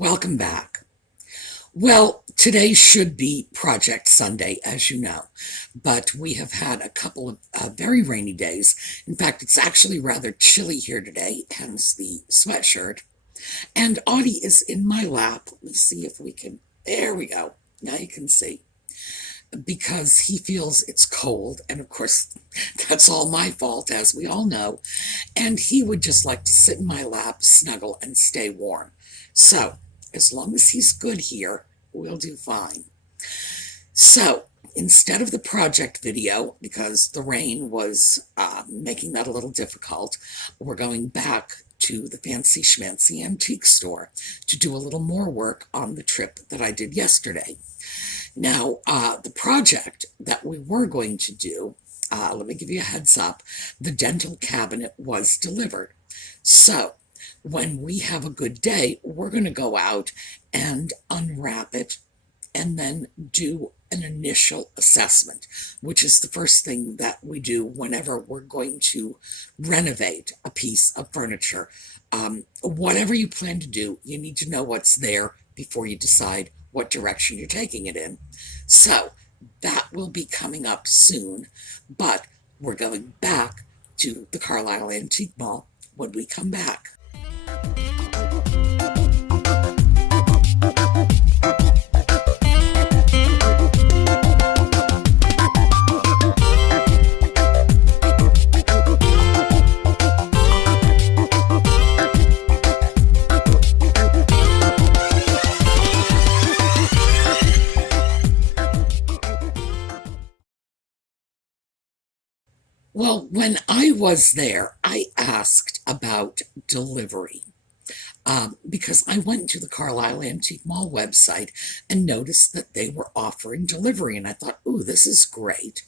Welcome back. Well, today should be Project Sunday, as you know, but we have had a couple of very rainy days. In fact, it's actually rather chilly here today, hence the sweatshirt. And Audie is in my lap. Let me see if we can. There we go. Now you can see. Because he feels it's cold, and of course, that's all my fault, as we all know. And he would just like to sit in my lap, snuggle, and stay warm. So, as long as he's good here, we'll do fine. So, instead of the project video, because the rain was making that a little difficult, we're going back to the fancy schmancy antique store to do a little more work on the trip that I did yesterday. Now, the project that we were going to do, let me give you a heads up, the dental cabinet was delivered. So, when we have a good day, we're going to go out and unwrap it and then do an initial assessment, which is the first thing that we do whenever we're going to renovate a piece of furniture. Whatever you plan to do, you need to know what's there before you decide what direction you're taking it in. So that will be coming up soon, but we're going back to the Carlisle Antique Mall when we come back. Well, when I was there, I asked about delivery because I went to the Carlisle Antique Mall website and noticed that they were offering delivery. And I thought, ooh, this is great.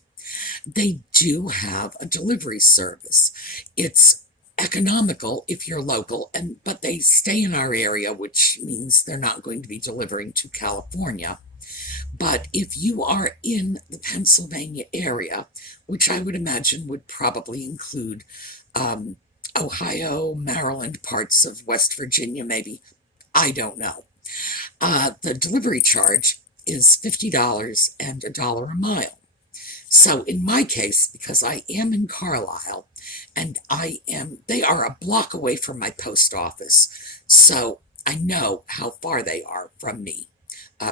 They do have a delivery service. It's economical if you're local, but they stay in our area, which means they're not going to be delivering to California. But if you are in the Pennsylvania area, which I would imagine would probably include Ohio, Maryland, parts of West Virginia, maybe, I don't know. The delivery charge is $50 and $1 a mile. So in my case, because I am in Carlisle and they are a block away from my post office, so I know how far they are from me.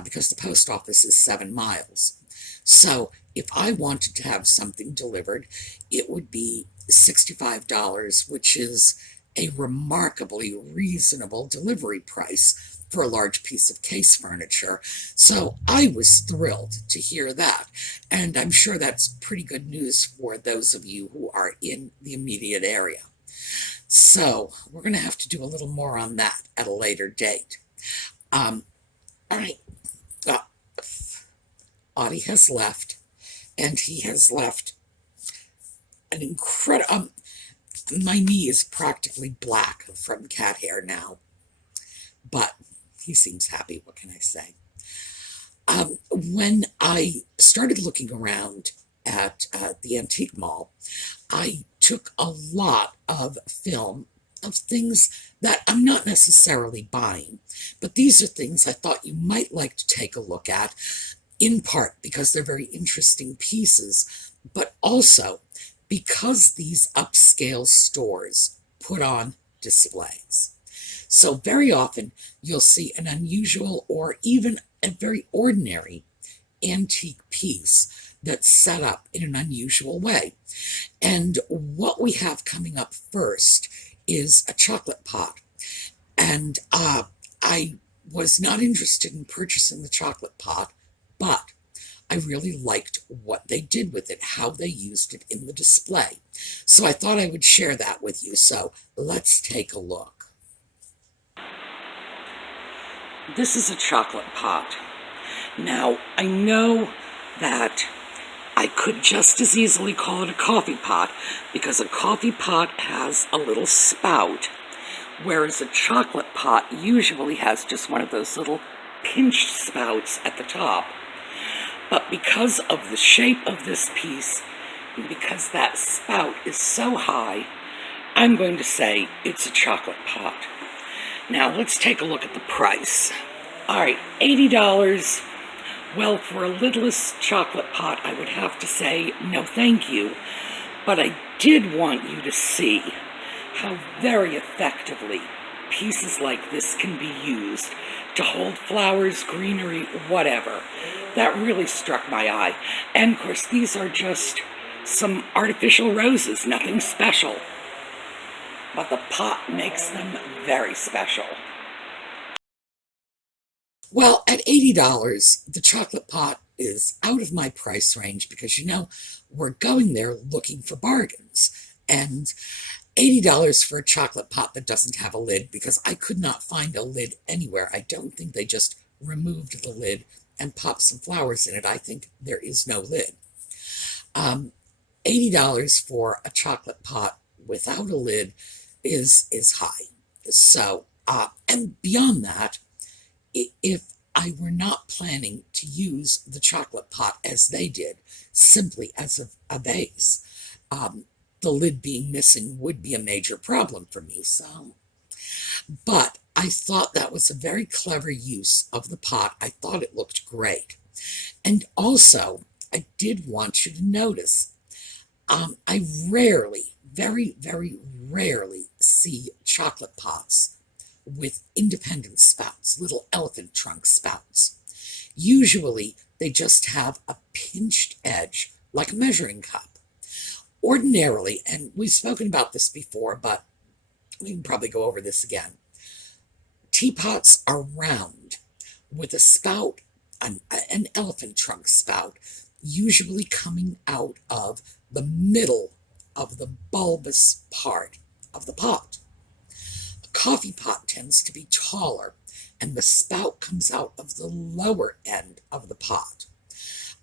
Because the post office is 7 miles. So if I wanted to have something delivered, it would be $65, which is a remarkably reasonable delivery price for a large piece of case furniture. So I was thrilled to hear that. And I'm sure that's pretty good news for those of you who are in the immediate area. So we're going to have to do a little more on that at a later date. All right. Audie has left, and he has left an incredible, my knee is practically black from cat hair now, but he seems happy, what can I say? When I started looking around at the antique mall, I took a lot of film of things that I'm not necessarily buying, but these are things I thought you might like to take a look at, in part because they're very interesting pieces, but also because these upscale stores put on displays. So very often you'll see an unusual or even a very ordinary antique piece that's set up in an unusual way. And what we have coming up first is a chocolate pot. And I was not interested in purchasing the chocolate pot, but I really liked what they did with it, how they used it in the display. So I thought I would share that with you. So let's take a look. This is a chocolate pot. Now, I know that I could just as easily call it a coffee pot because a coffee pot has a little spout, whereas a chocolate pot usually has just one of those little pinched spouts at the top. But because of the shape of this piece, and because that spout is so high, I'm going to say it's a chocolate pot. Now let's take a look at the price. All right, $80. Well, for a littlest chocolate pot, I would have to say no thank you. But I did want you to see how very effectively pieces like this can be used to hold flowers, greenery, whatever. That really struck my eye. And of course, these are just some artificial roses, nothing special. But the pot makes them very special. Well, at $80, the chocolate pot is out of my price range because, we're going there looking for bargains. And $80 for a chocolate pot that doesn't have a lid, because I could not find a lid anywhere. I don't think they just removed the lid and popped some flowers in it. I think there is no lid. $80 for a chocolate pot without a lid is high. So, and beyond that, if I were not planning to use the chocolate pot as they did, simply as a vase, the lid being missing would be a major problem for me. But I thought that was a very clever use of the pot. I thought it looked great. And also, I did want you to notice, I rarely, very, very rarely see chocolate pots with independent spouts, little elephant trunk spouts. Usually, they just have a pinched edge, like a measuring cup. Ordinarily, and we've spoken about this before, but we can probably go over this again, teapots are round with a spout, an elephant trunk spout, usually coming out of the middle of the bulbous part of the pot. A coffee pot tends to be taller, and the spout comes out of the lower end of the pot.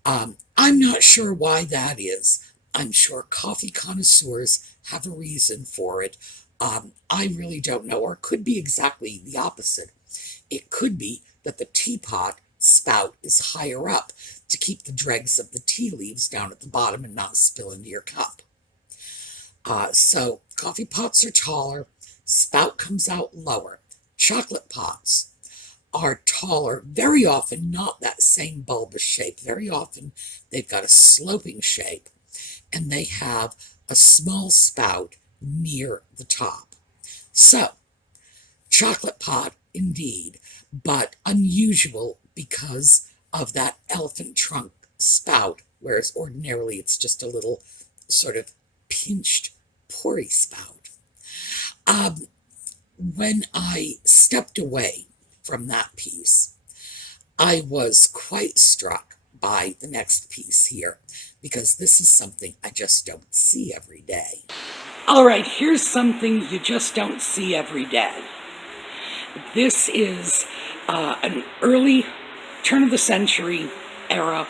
I'm not sure why that is. I'm sure coffee connoisseurs have a reason for it. I really don't know, or it could be exactly the opposite. It could be that the teapot spout is higher up to keep the dregs of the tea leaves down at the bottom and not spill into your cup. So coffee pots are taller, spout comes out lower. Chocolate pots are taller, very often not that same bulbous shape. Very often they've got a sloping shape, and they have a small spout near the top. So, chocolate pot indeed, but unusual because of that elephant trunk spout, whereas ordinarily it's just a little sort of pinched, pory spout. When I stepped away from that piece, I was quite struck by the next piece here, because this is something I just don't see every day. All right, here's something you just don't see every day. This is an early turn of the century era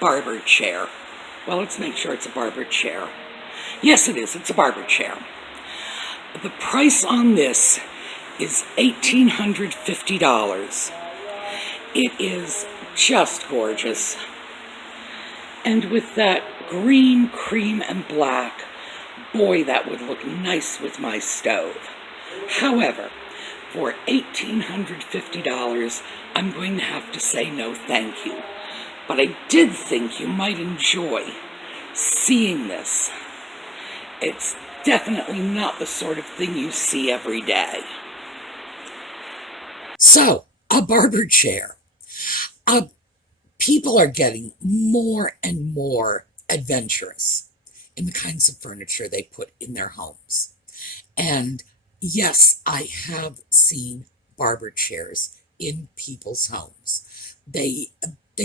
barber chair. Well, let's make sure it's a barber chair. Yes, it is. It's a barber chair. The price on this is $1,850. It is just gorgeous. And with that green, cream, and black, boy, that would look nice with my stove. However, for $1,850, I'm going to have to say no thank you. But I did think you might enjoy seeing this. It's definitely not the sort of thing you see every day. So, a barber chair. People are getting more and more adventurous in the kinds of furniture they put in their homes. And yes, I have seen barber chairs in people's homes. They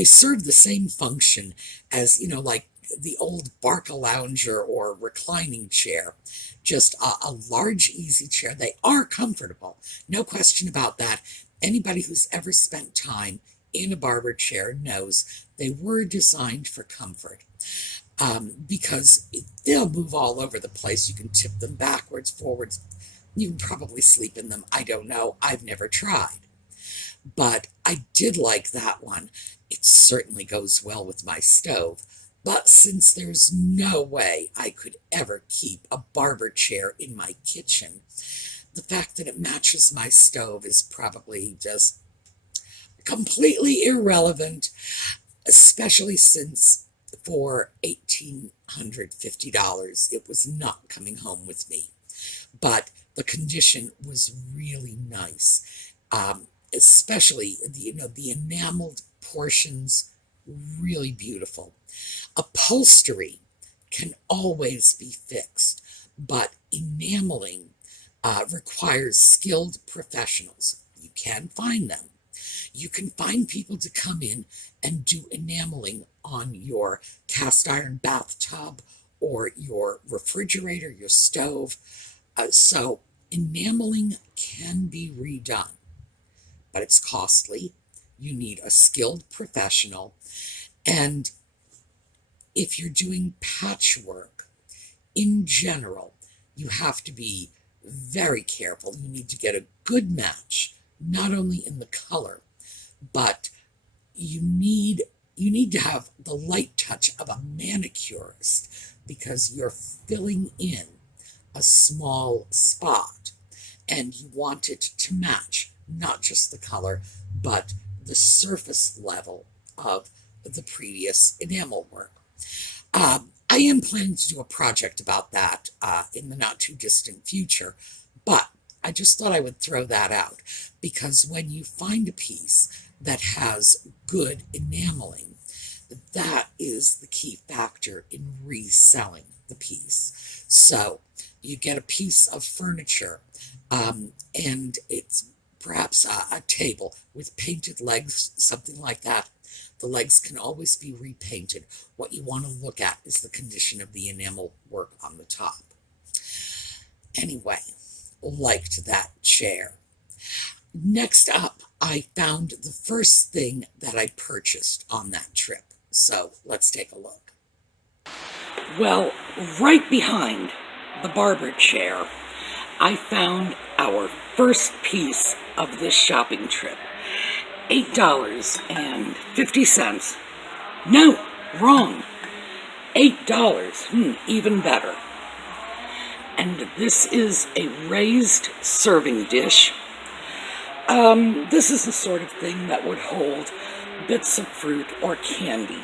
serve the same function as, like the old Barca lounger or reclining chair, just a large, easy chair. They are comfortable, no question about that. Anybody who's ever spent time in a barber chair knows they were designed for comfort, because they'll move all over the place. You can tip them backwards, forwards. You can probably sleep in them. I don't know. I've never tried. But I did like that one. It certainly goes well with my stove. But since there's no way I could ever keep a barber chair in my kitchen, the fact that it matches my stove is probably just completely irrelevant, especially since for $1,850 it was not coming home with me. But the condition was really nice, especially the enameled portions, really beautiful. Upholstery can always be fixed, but enameling requires skilled professionals. You can find them. You can find people to come in and do enameling on your cast iron bathtub or your refrigerator, your stove. So enameling can be redone, but it's costly. You need a skilled professional. And if you're doing patchwork, in general, you have to be very careful. You need to get a good match, not only in the color, but you need to have the light touch of a manicurist because you're filling in a small spot and you want it to match not just the color, but the surface level of the previous enamel work. I am planning to do a project about that in the not too distant future, but I just thought I would throw that out because when you find a piece that has good enameling, that is the key factor in reselling the piece. So you get a piece of furniture and it's perhaps a table with painted legs, something like that. The legs can always be repainted. What you want to look at is the condition of the enamel work on the top. Anyway, liked that chair. Next up, I found the first thing that I purchased on that trip. So let's take a look. Well, right behind the Barber Chair, I found our first piece of this shopping trip. $8.50. No, wrong. $8. Even better. And this is a raised serving dish. This is the sort of thing that would hold bits of fruit or candy.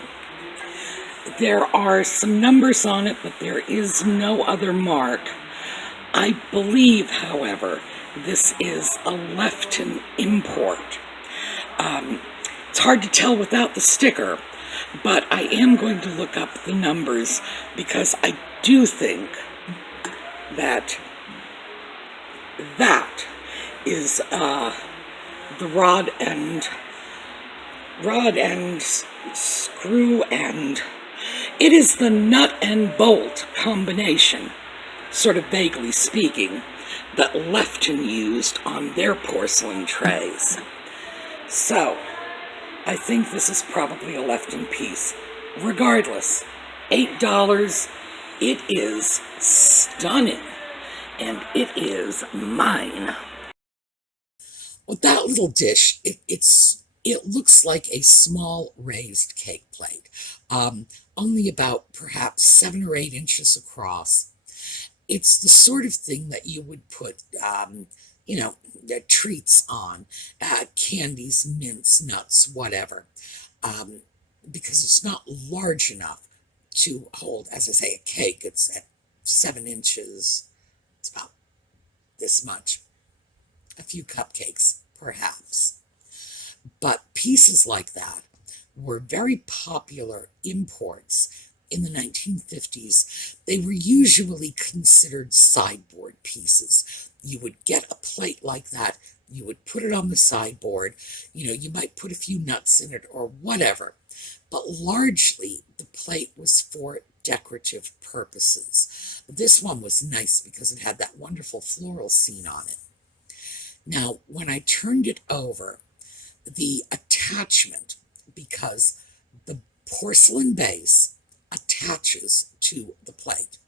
There are some numbers on it, but there is no other mark. I believe, however, this is a Lefton import. It's hard to tell without the sticker, but I am going to look up the numbers because I do think that that is the rod and screw end. It is the nut and bolt combination, sort of vaguely speaking, that Lefton used on their porcelain trays. So, I think this is probably a Lefton piece. Regardless, $8, it is stunning, and it is mine. Well, that little dish, it looks like a small raised cake plate, only about perhaps 7 or 8 inches across. It's the sort of thing that you would put, treats on, candies, mints, nuts, whatever, because it's not large enough to hold, as I say, a cake. It's at 7 inches. It's about this much. A few cupcakes, perhaps. But pieces like that were very popular imports in the 1950s. They were usually considered sideboard pieces. You would get a plate like that, you would put it on the sideboard, you might put a few nuts in it or whatever, but largely the plate was for decorative purposes. This one was nice because it had that wonderful floral scene on it. Now, when I turned it over, the attachment, because the porcelain base attaches to the plate,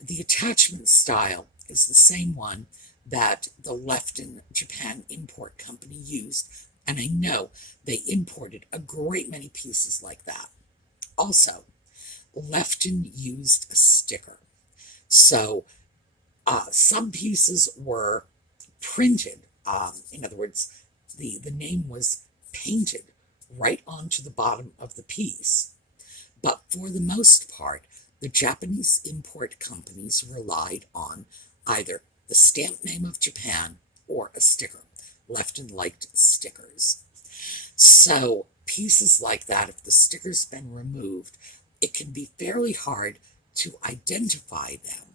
the attachment style is the same one that the Lefton Japan Import Company used, and I know they imported a great many pieces like that. Also, Lefton used a sticker. So some pieces were printed. In other words, the name was painted right onto the bottom of the piece. But for the most part, the Japanese import companies relied on either the stamp name of Japan or a sticker. Lefton liked stickers. So pieces like that, if the sticker's been removed, it can be fairly hard to identify them.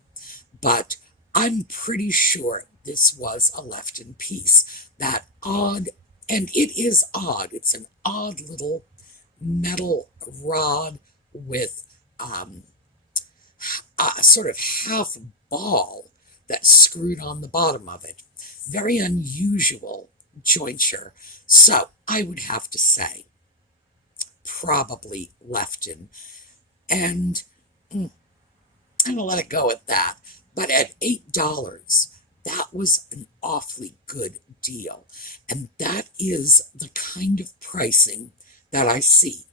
But I'm pretty sure this was a Lefton piece. That odd, and it is odd, it's an odd little metal rod with a sort of half ball that's screwed on the bottom of it. Very unusual jointure. So I would have to say probably Lefton. And I'm going to let it go at that. But at $8, that was an awfully good deal. And that is the kind of pricing that I see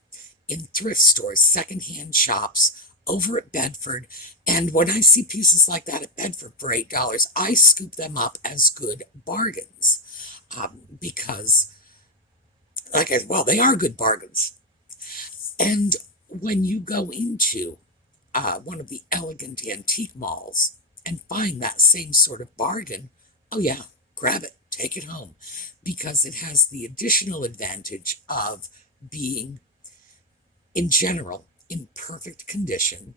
in thrift stores, secondhand shops, over at Bedford. And when I see pieces like that at Bedford for $8, I scoop them up as good bargains. Because, they are good bargains. And when you go into one of the elegant antique malls and find that same sort of bargain, oh yeah, grab it, take it home, because it has the additional advantage of being, in general, in perfect condition,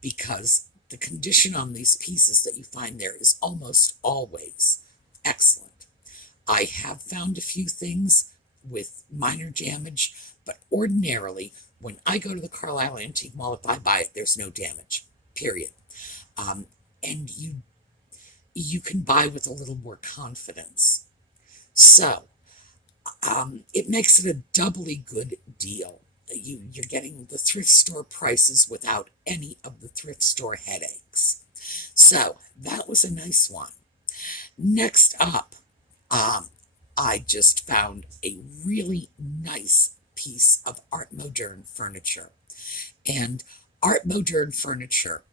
because the condition on these pieces that you find there is almost always excellent. I have found a few things with minor damage, but ordinarily, when I go to the Carlisle Antique Mall, if I buy it, there's no damage, period. And you can buy with a little more confidence. So, it makes it a doubly good deal. You're getting the thrift store prices without any of the thrift store headaches. So, that was a nice one. Next up, I just found a really nice piece of Art Moderne furniture. And Art Moderne furniture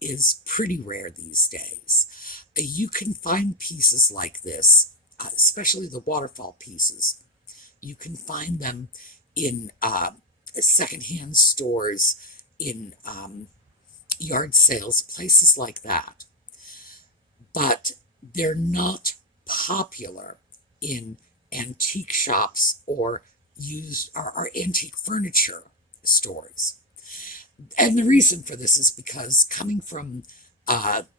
is pretty rare these days. You can find pieces like this, especially the waterfall pieces. You can find them in secondhand stores, in yard sales, places like that. But they're not popular in antique shops or antique furniture stores. And the reason for this is because coming from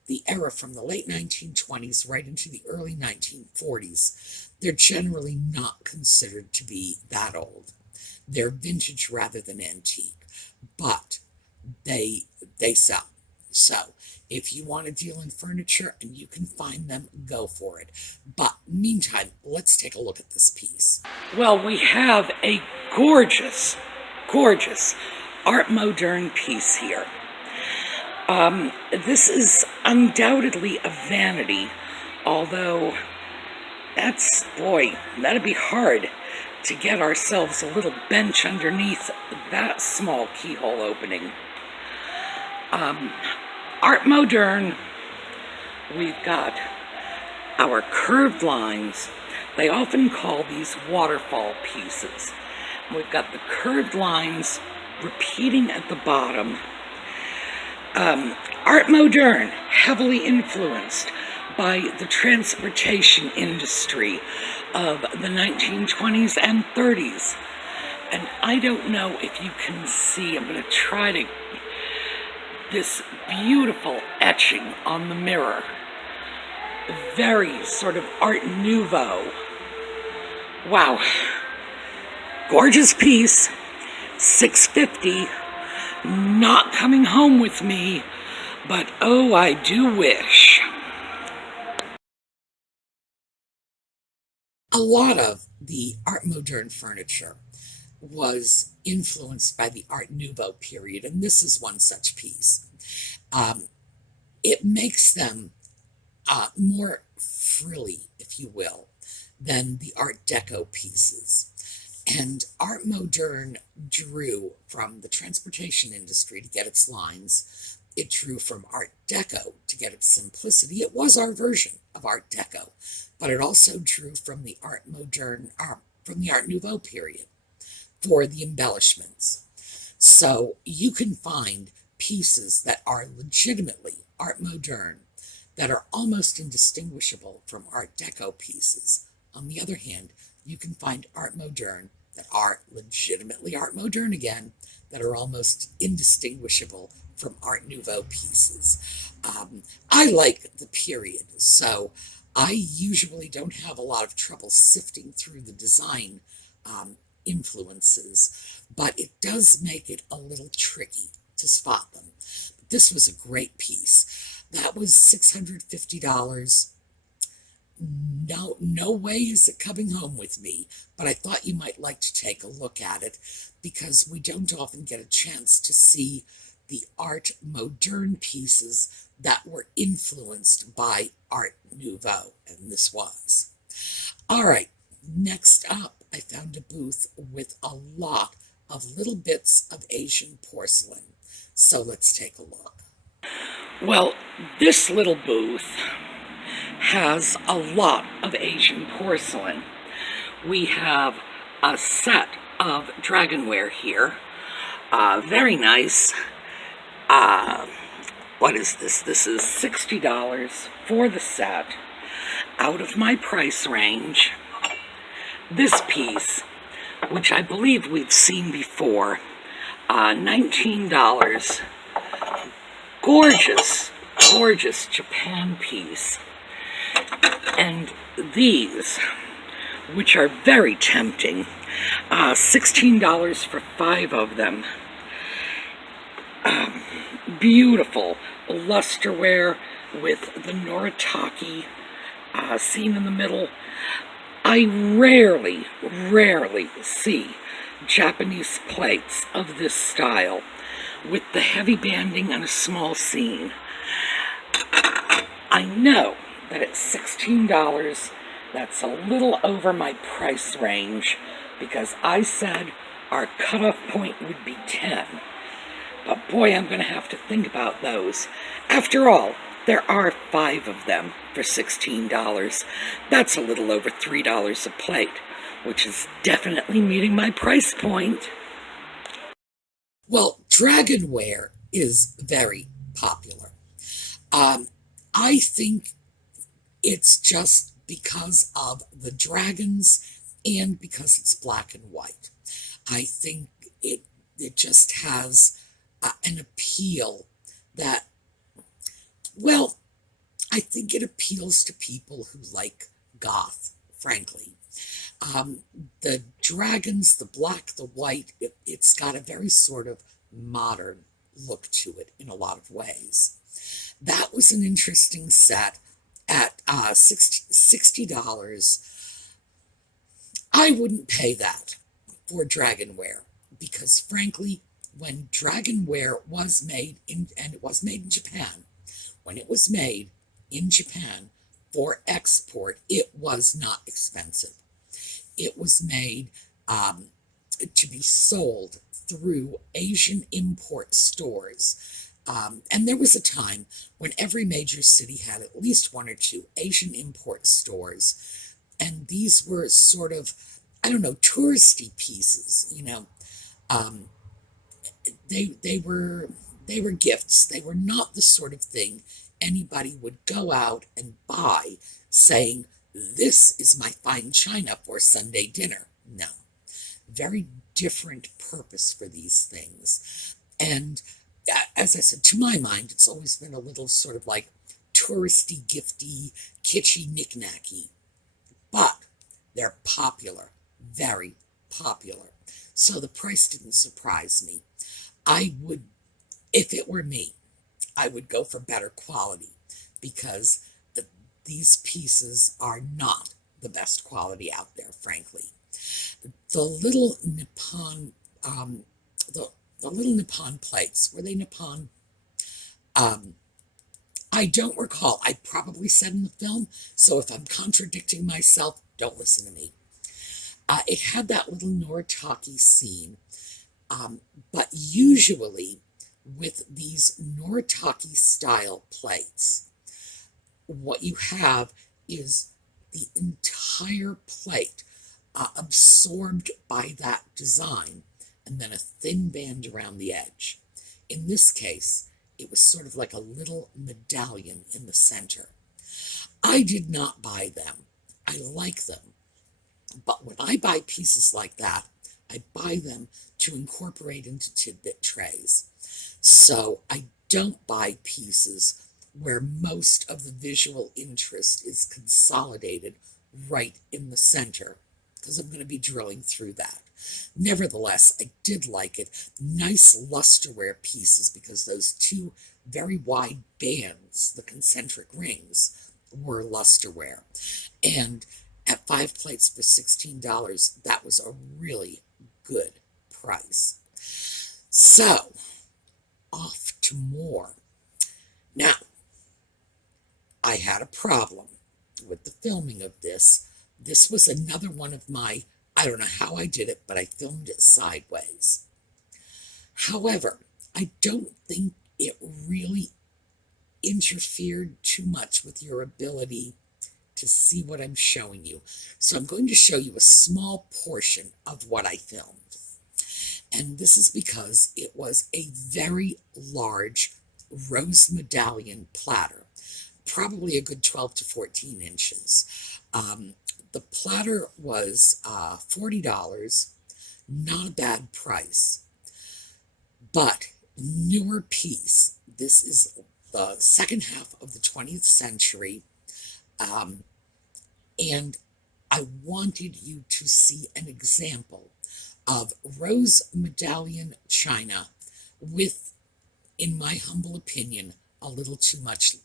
the era from the late 1920s right into the early 1940s, they're generally not considered to be that old. They're vintage rather than antique, but they sell. So if you want to deal in furniture and you can find them, go for it. But meantime, let's take a look at this piece. Well, we have a gorgeous, gorgeous Art Moderne piece here. This is undoubtedly a vanity, although that'd be hard to get ourselves a little bench underneath that small keyhole opening. Art Moderne, we've got our curved lines. They often call these waterfall pieces. We've got the curved lines repeating at the bottom. Art Moderne, heavily influenced by the transportation industry of the 1920s and 30s. And I don't know if you can see, I'm going to try to, this beautiful etching on the mirror. Very sort of Art Nouveau. Wow. Gorgeous piece. $6.50. Not coming home with me, but oh, I do wish. A lot of the Art Moderne furniture was influenced by the Art Nouveau period, and this is one such piece. It makes them more frilly, if you will, than the Art Deco pieces. And Art Moderne drew from the transportation industry to get its lines. It drew from Art Deco to get its simplicity. It was our version of Art Deco, but it also drew from the from the Art Nouveau period for the embellishments. So you can find pieces that are legitimately Art Moderne that are almost indistinguishable from Art Deco pieces. On the other hand, you can find Art Moderne that are legitimately Art Moderne again, that are almost indistinguishable from Art Nouveau pieces. I like the period, so I usually don't have a lot of trouble sifting through the design influences, but it does make it a little tricky to spot them. But this was a great piece. That was $650. No way is it coming home with me, but I thought you might like to take a look at it because we don't often get a chance to see the Art Moderne pieces that were influenced by Art Nouveau, and this was. All right, next up, I found a booth with a lot of little bits of Asian porcelain. So let's take a look. Well, this little booth has a lot of Asian porcelain. We have a set of Dragonware here. Very nice. What is this? This is $60 for the set. Out of my price range. This piece, which I believe we've seen before, $19. Gorgeous, gorgeous Japan piece. And these, which are very tempting, $16 for 5 of them. Beautiful lusterware with the Noritake scene in the middle. I rarely see Japanese plates of this style with the heavy banding and a small scene. I know that at $16, that's a little over my price range because I said our cutoff point would be 10. But boy, I'm going to have to think about those. After all, there are 5 of them for $16. That's a little over $3 a plate, which is definitely meeting my price point. Well, Dragonware is very popular. I think it's just because of the dragons and because it's black and white. I think it just has an appeal that, well, I think it appeals to people who like goth, frankly. The dragons, the black, the white, it's got a very sort of modern look to it in a lot of ways. That was an interesting set at $60. I wouldn't pay that for Dragonware because, frankly, when Dragonware was made and it was made in Japan, when it was made in Japan for export, it was not expensive. It was made to be sold through Asian import stores. And there was a time when every major city had at least 1 or 2 Asian import stores. And these were sort of, I don't know, touristy pieces, you know. They were gifts. They were not the sort of thing anybody would go out and buy saying, this is my fine china for Sunday dinner. No. Very different purpose for these things. And as I said, to my mind, it's always been a little sort of like touristy, gifty, kitschy, knick-knacky. But they're popular, very popular. So the price didn't surprise me. I would, if it were me, I would go for better quality because these pieces are not the best quality out there, frankly. The little Nippon, the little Nippon plates, were they Nippon? I don't recall. I probably said in the film, so if I'm contradicting myself, don't listen to me. It had that little Noritake scene, but usually with these Noritake style plates, what you have is the entire plate absorbed by that design, and then a thin band around the edge. In this case, it was sort of like a little medallion in the center. I did not buy them. I like them. But when I buy pieces like that, I buy them to incorporate into Tidbit trays. So I don't buy pieces where most of the visual interest is consolidated right in the center, because I'm going to be drilling through that. Nevertheless, I did like it. Nice lusterware pieces, because those two very wide bands, the concentric rings, were lusterware. And at 5 plates for $16, that was a really good price. So, off to more. Now, I had a problem with the filming of this. This was another one of my, I don't know how I did it, but I filmed it sideways. However, I don't think it really interfered too much with your ability to see what I'm showing you. So I'm going to show you a small portion of what I filmed. And this is because it was a very large rose medallion platter, probably a good 12 to 14 inches. The platter was $40, not a bad price, but newer piece. This is the second half of the 20th century, and I wanted you to see an example of rose medallion china with, in my humble opinion, a little too much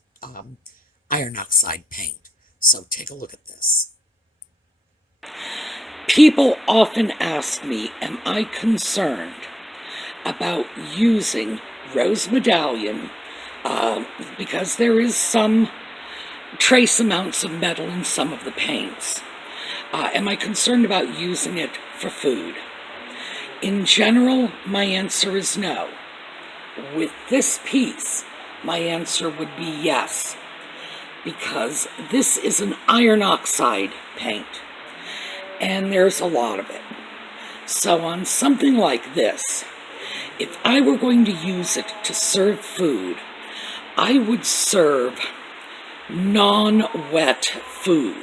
iron oxide paint. So take a look at this. People often ask me, am I concerned about using rose medallion because there is some trace amounts of metal in some of the paints. Am I concerned about using it for food? In general, my answer is no. With this piece, my answer would be yes, because this is an iron oxide paint, and there's a lot of it. So on something like this, if I were going to use it to serve food, I would serve non-wet food.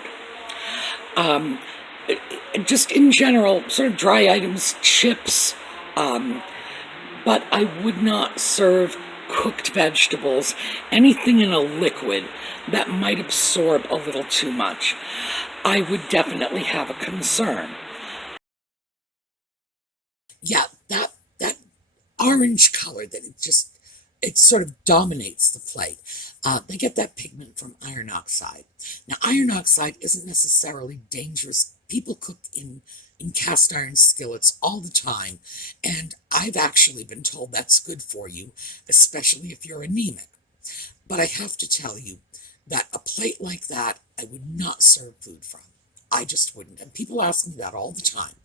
Just in general, sort of dry items, chips, but I would not serve cooked vegetables, anything in a liquid that might absorb a little too much. I would definitely have a concern. Yeah, that orange color that it sort of dominates the plate. They get that pigment from iron oxide. Now, iron oxide isn't necessarily dangerous. People cook in cast iron skillets all the time, and I've actually been told that's good for you, especially if you're anemic. But I have to tell you that a plate like that, I would not serve food from. I just wouldn't. And people ask me that all the time.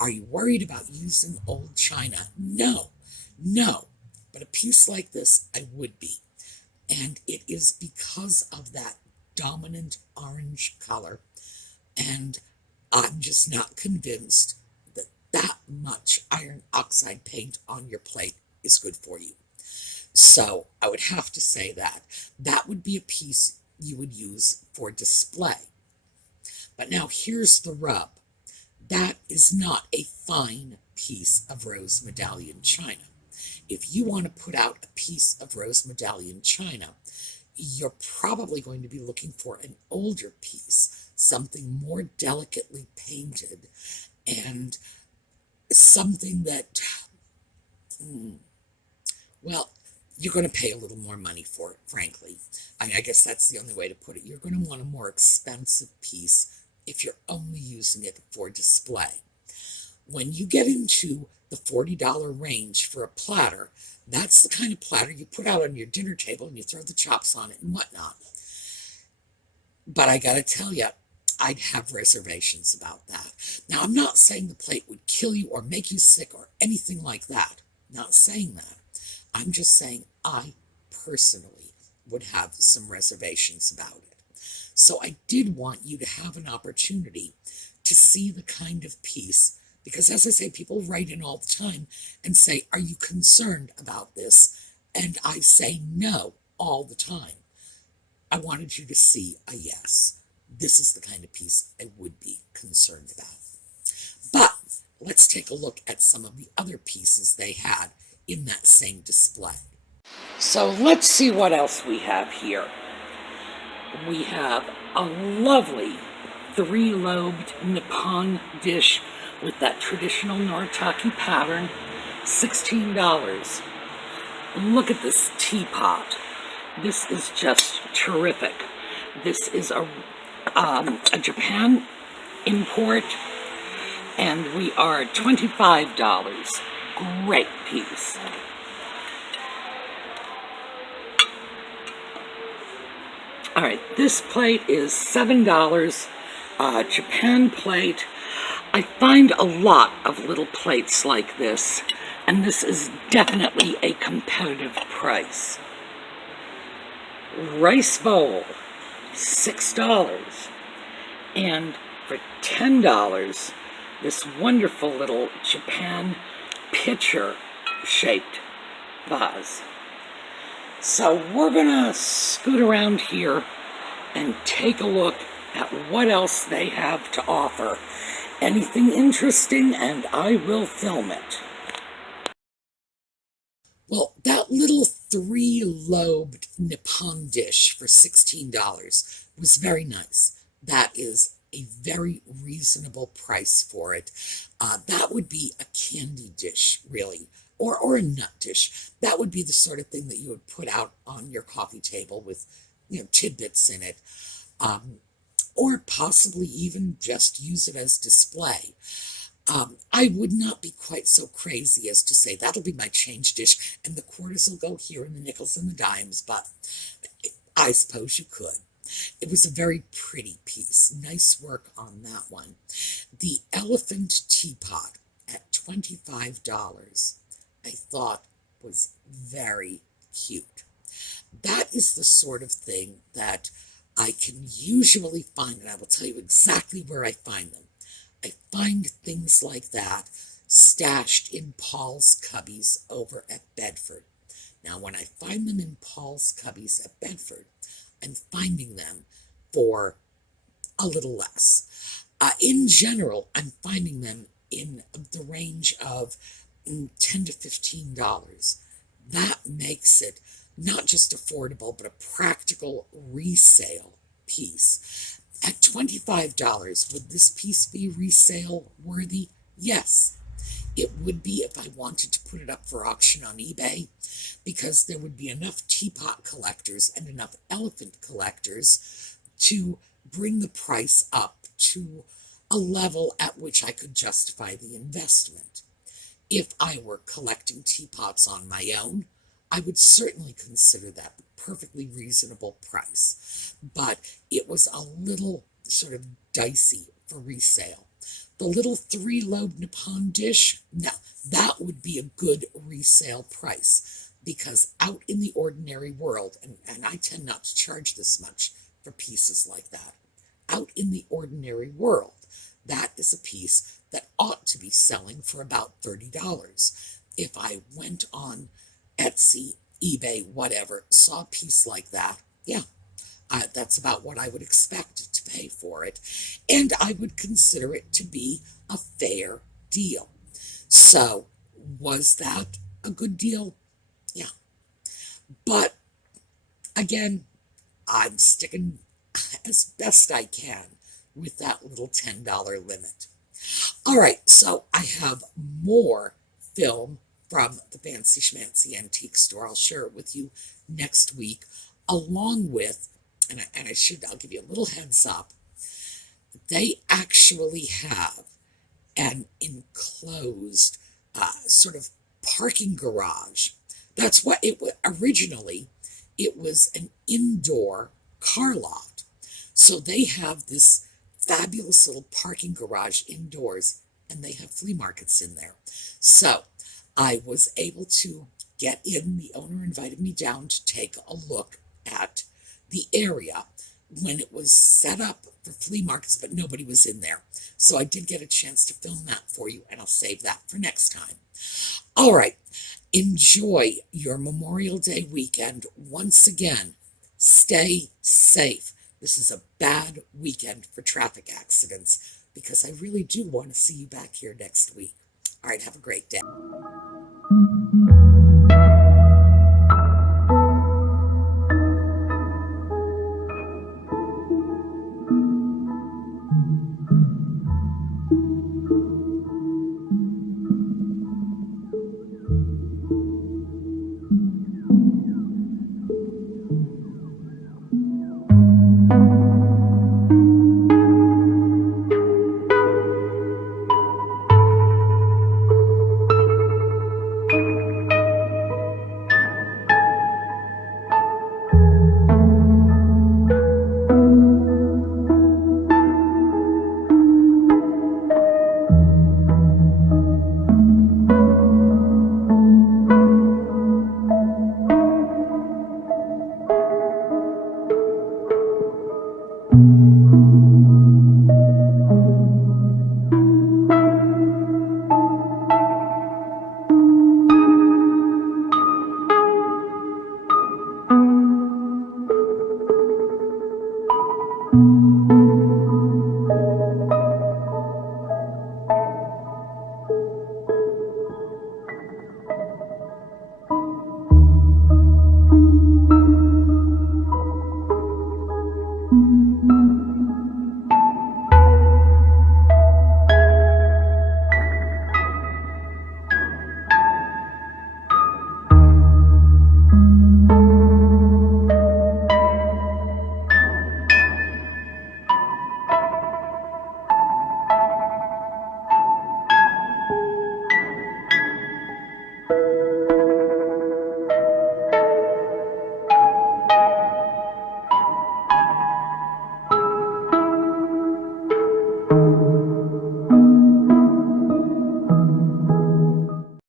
Are you worried about using old china? No, no. But a piece like this, I would be. And it is because of that dominant orange color. And I'm just not convinced that that much iron oxide paint on your plate is good for you. So I would have to say that. That would be a piece you would use for display. But now here's the rub. That is not a fine piece of rose medallion china. If you want to put out a piece of rose medallion china, you're probably going to be looking for an older piece, something more delicately painted, and something that, well, you're going to pay a little more money for it, frankly. I guess that's the only way to put it. You're going to want a more expensive piece if you're only using it for display. When you get into the $40 range for a platter, that's the kind of platter you put out on your dinner table and you throw the chops on it and whatnot. But I gotta tell you, I'd have reservations about that. Now, I'm not saying the plate would kill you or make you sick or anything like that. Not saying that. I'm just saying I personally would have some reservations about it. So I did want you to have an opportunity to see the kind of piece, because as I say, people write in all the time and say, are you concerned about this? And I say no all the time. I wanted you to see a yes. This is the kind of piece I would be concerned about. But let's take a look at some of the other pieces they had in that same display. So let's see what else we have here. We have a lovely three-lobed Nippon dish with that traditional Noritake pattern, $16. Look at this teapot. This is just terrific. This is a Japan import, and we are $25. Great piece. All right, this plate is $7, Japan plate. I find a lot of little plates like this, and this is definitely a competitive price. Rice bowl, $6. And for $10, this wonderful little Japan pitcher-shaped vase. So we're gonna scoot around here and take a look at what else they have to offer. Anything interesting, and I will film it. Well, that little three-lobed Nippon dish for $16 was very nice. That is a very reasonable price for it. That would be a candy dish, really, or a nut dish. That would be the sort of thing that you would put out on your coffee table with, tidbits in it, or possibly even just use it as display. I would not be quite so crazy as to say that'll be my change dish and the quarters will go here and the nickels and the dimes, but I suppose you could. It was a very pretty piece. Nice work on that one. The elephant teapot at $25 I thought was very cute. That is the sort of thing that I can usually find, and I will tell you exactly where I find them. I find things like that stashed in Paul's Cubbies over at Bedford. Now, when I find them in Paul's Cubbies at Bedford, I'm finding them for a little less. In general, I'm finding them in the range of $10 to $15. That makes it not just affordable, but a practical resale piece. At $25, would this piece be resale worthy? Yes, it would be if I wanted to put it up for auction on eBay, because there would be enough teapot collectors and enough elephant collectors to bring the price up to a level at which I could justify the investment. If I were collecting teapots on my own, I would certainly consider that a perfectly reasonable price, but it was a little sort of dicey for resale. The little three-lobed Nippon dish, now that would be a good resale price, because out in the ordinary world, and I tend not to charge this much for pieces like that, out in the ordinary world, that is a piece that ought to be selling for about $30. If I went on Etsy, eBay, whatever, saw a piece like that, yeah, that's about what I would expect to pay for it, and I would consider it to be a fair deal. So, was that a good deal? Yeah. But, again, I'm sticking as best I can with that little $10 limit. All right, so I have more film from the Fancy Schmancy Antique Store. I'll share it with you next week, along with, I'll give you a little heads up, they actually have an enclosed sort of parking garage. That's what it was originally. It was an indoor car lot. So they have this fabulous little parking garage indoors, and they have flea markets in there. So I was able to get in. The owner invited me down to take a look at the area when it was set up for flea markets, but nobody was in there. So I did get a chance to film that for you, and I'll save that for next time. All right. Enjoy your Memorial Day weekend. Once again, stay safe. This is a bad weekend for traffic accidents because I really do want to see you back here next week. All right, have a great day.